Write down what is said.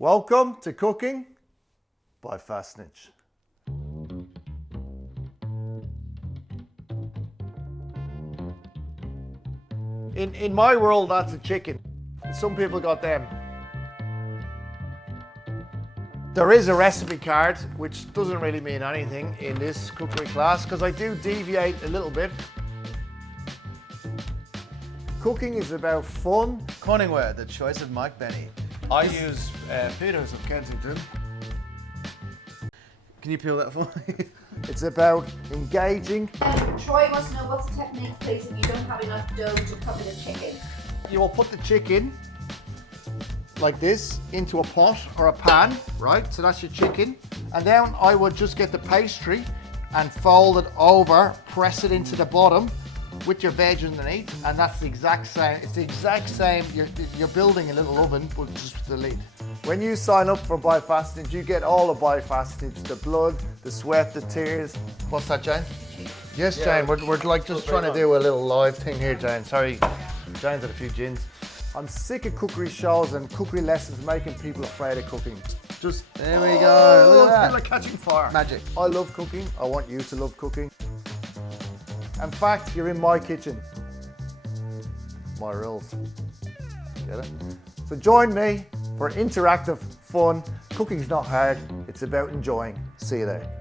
Welcome to Cooking by Fassnidge. In my world, that's a chicken. Some people got them. There is a recipe card, which doesn't really mean anything in this cookery class, because I do deviate a little bit. Cooking is about fun. Cunningware, the choice of Mike Benny. I use Peters of Kensington. Can you peel that for me? It's about engaging. Troy wants to know what's the technique, please, if you don't have enough dough to cover the chicken. You will put the chicken like this into a pot or a pan, right? So that's your chicken. And then I would just get the pastry and fold it over, press it into the bottom with your veg underneath, and that's the exact same. It's the exact same. You're building a little oven, but just with the lid. When you sign up for By Fassnidge, you get all of By Fassnidge, the blood, the sweat, the tears. What's that, Jane? Yes, Jane, we're like just trying to do a little live thing here, Jane. Sorry, Jane's had a few gins. I'm sick of cookery shows and cookery lessons making people afraid of cooking. Just, There we go. Look at it's like catching fire. Magic. I love cooking. I want you to love cooking. In fact, you're in my kitchen. My rules. Get it? So join me for interactive fun. Cooking's not hard. It's about enjoying. See you there.